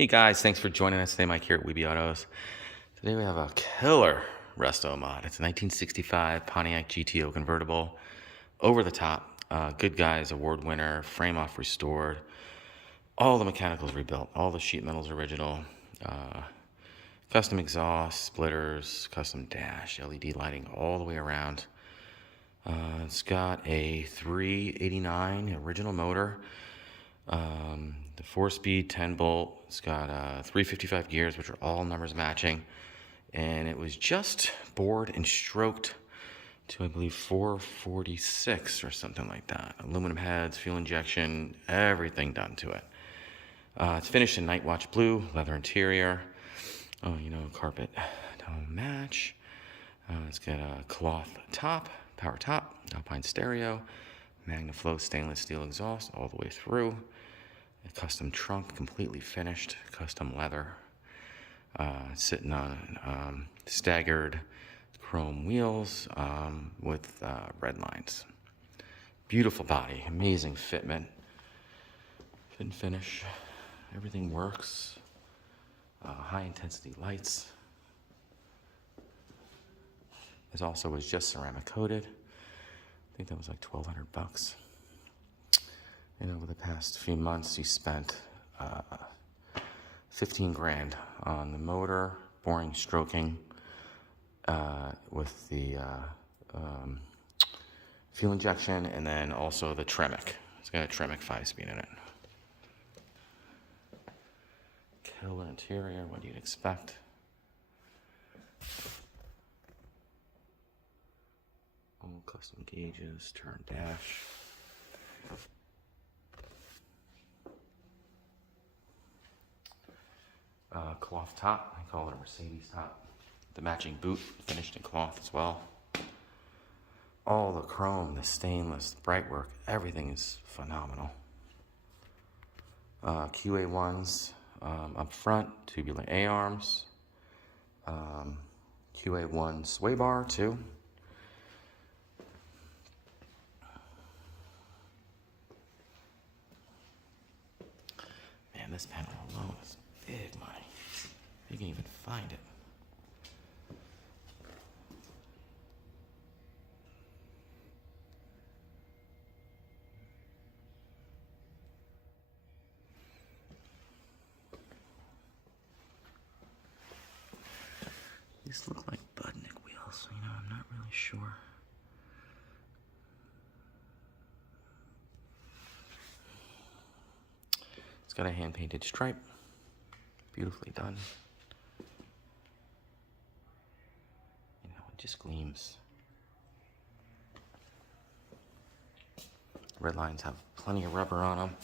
Hey guys, thanks for joining us today. Mike here at WeBe Autos. Today we have a killer resto mod. It's a 1965 Pontiac GTO Convertible, over the top, good guys, award winner, frame off restored, all the mechanicals rebuilt, all the sheet metal's original, custom exhaust, splitters, custom dash, LED lighting all the way around. It's got a 389 original motor. The 4-speed 10-bolt. It's got 355 gears, which are all numbers matching, and it was just bored and stroked to, I believe, 446 or something like that. Aluminum heads, fuel injection, everything done to it. It's finished in Night Watch blue, leather interior. Oh, you know, carpet don't match. It's got a cloth top, power top, Alpine stereo, Magnaflow stainless steel exhaust all the way through. A custom trunk, completely finished, custom leather, sitting on staggered chrome wheels with red lines. Beautiful body, amazing fitment, fit and finish, everything works. High intensity lights. This also was just ceramic coated. I think that was like $1,200. And over the past few months, he spent 15 grand on the motor, boring, stroking, with the fuel injection, and then also the Tremec. It's got a Tremec 5-speed in it. Killer interior, what you'd expect. All custom gauges, turn dash. Cloth top, I call it a Mercedes top. The matching boot, finished in cloth as well. All the chrome, the stainless, the bright work, everything is phenomenal. QA1s up front, tubular A arms. QA1 sway bar too. Man, this panel alone is big, Mike. You can even find it. These look like Budnick wheels, you know, I'm not really sure. It's got a hand-painted stripe, beautifully done. You know, it just gleams. Red lines have plenty of rubber on them.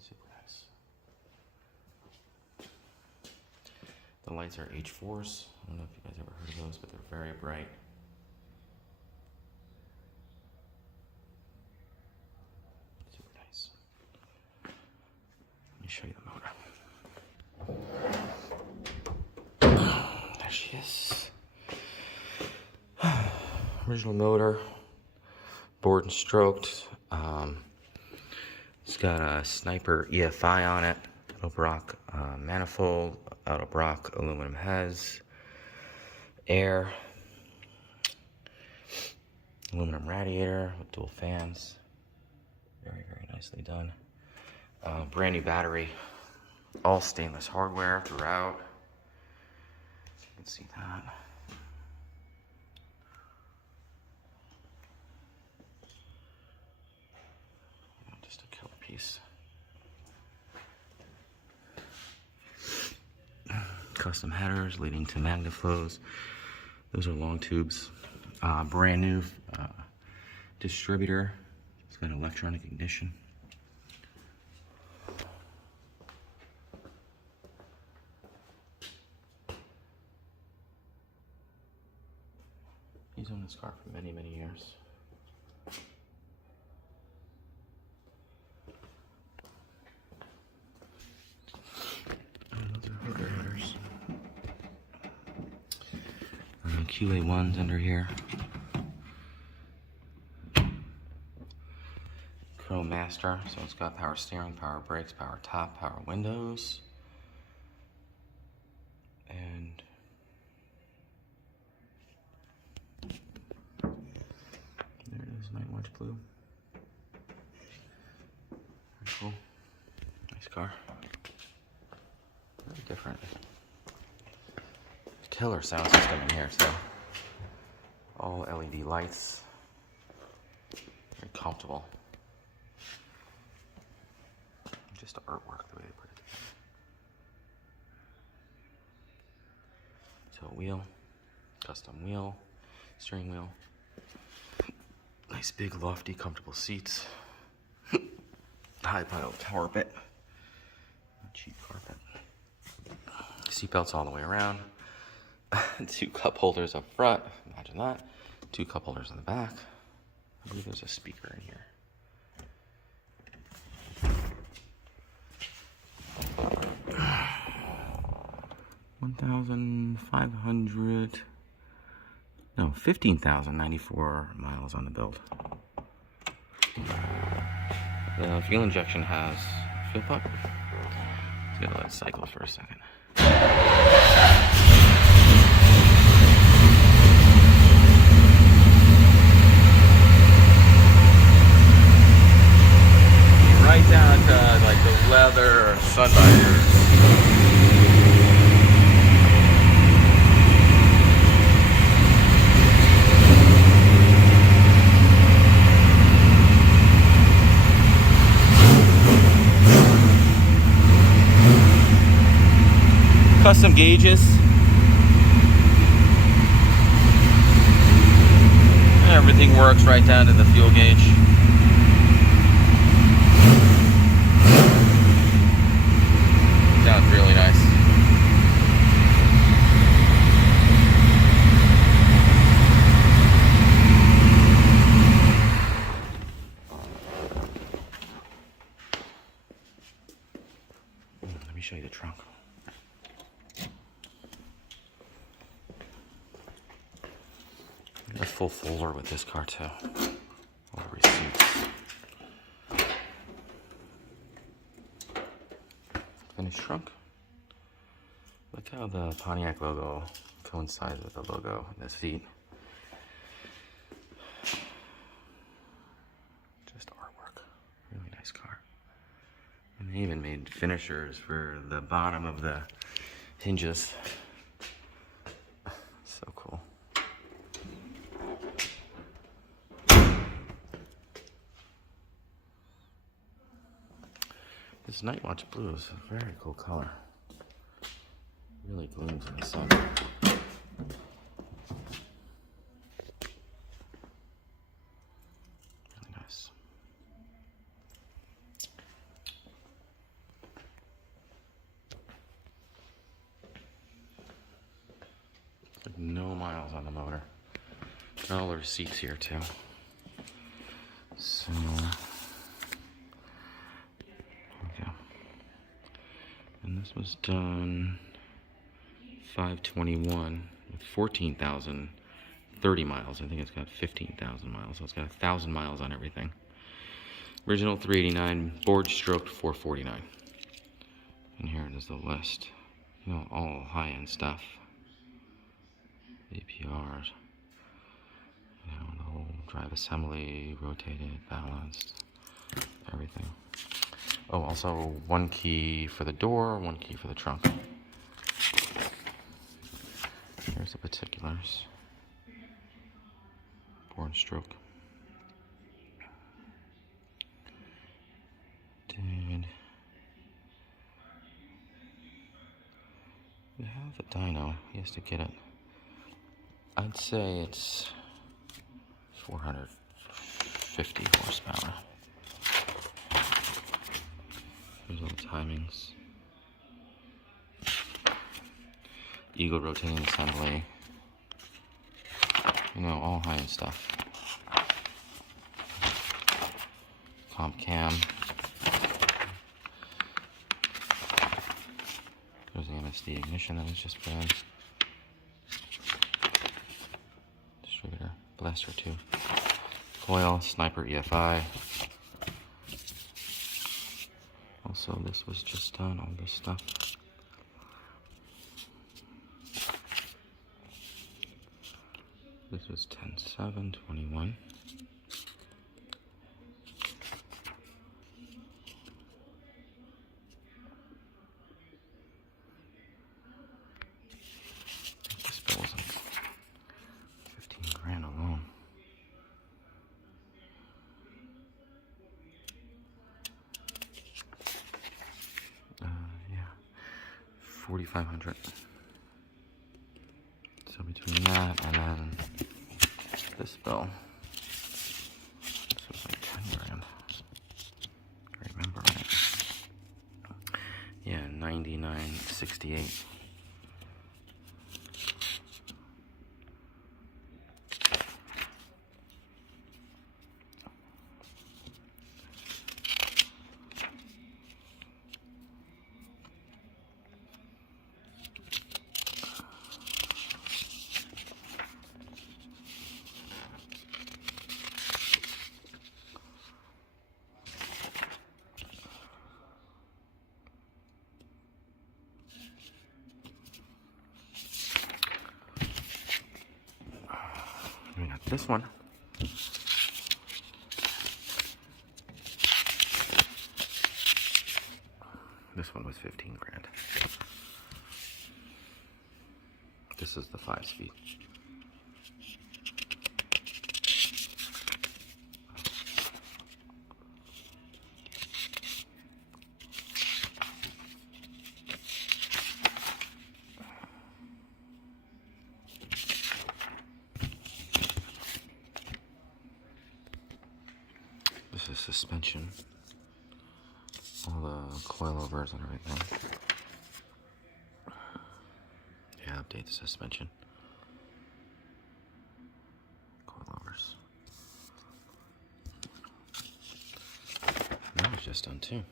Super nice. The lights are H4s. I don't know if you guys ever heard of those, but they're very bright. Super nice. Let me show you the motor. There she is. Original motor, bored and stroked. It's got a Sniper EFI on it, Edelbrock manifold, Edelbrock aluminum heads, air, aluminum radiator with dual fans. Very, very nicely done. Brand new battery, all stainless hardware throughout. You can see that. Just a killer piece. Custom headers leading to Magnaflows. Those are long tubes. Brand new distributor. It's got electronic ignition. He's owned this car for many, many years. Those are hooker headers. QA1s under here. Chrome master, so it's got power steering, power brakes, power top, power windows. And there it is, Night Watch Blue. Very cool. Nice car. Very different. Killer sound system in here, so all LED lights. Very comfortable. Just artwork the way they put it together. So wheel, custom wheel, steering wheel. Nice big lofty comfortable seats. High pile carpet. Cheap carpet. Seatbelts all the way around. 2 cup holders up front. Imagine that. 2 cup holders in the back. I believe there's a speaker in here. No, 15,094 miles on the build. The fuel injection has fuel pump. Let's go let it cycle for a second. Right down to like the leather sun visors. Custom gauges. Everything works right down to the fuel gauge. Sounds really nice. Let me show you the trunk. A full folder with this car too. All the receipts. Finished trunk. Look how the Pontiac logo coincides with the logo in the seat. Just artwork. Really nice car. And they even made finishers for the bottom of the hinges. So cool. This Night Watch Blue is a very cool color. Really gleams in the sun. Really nice. Like no miles on the motor. Got all the receipts here too. So. And this was done 5/21 with 14,030 miles. I think it's got 15,000 miles, so it's got 1,000 miles on everything. Original 389, board stroked 449. And here it is the list. You know, all high-end stuff. APRs. You know, the whole drive assembly, rotated, balanced, everything. Oh, also 1 key for the door, 1 key for the trunk. Here's the particulars. Board stroke. Did we have the dyno? He has to get it. I'd say it's 450 horsepower. There's all the timings. Eagle rotating assembly. You know, all high-end stuff. Comp cam. There's the MSD ignition that has just been. blaster too. Coil, Sniper EFI. Also, this was just done, all this stuff. This was 10/7/21. This bill was like 15 grand alone. Yeah, 4,500. So between that and then this bill, this was like 10 grand. I remember right. Yeah, 99.68. We got this one. This one was 15 grand. This is the 5-speed. This is suspension. All the coilovers and everything. Yeah, update the suspension. Coilovers. That was just done too.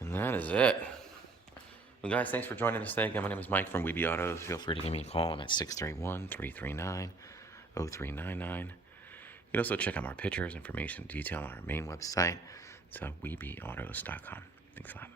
And that is it. Well, guys, thanks for joining us today. Again, my name is Mike from WeBe Autos. Feel free to give me a call. I'm at 631-339-0399. You can also check out more pictures, information, detail on our main website. It's webeautos.com. Thanks a lot.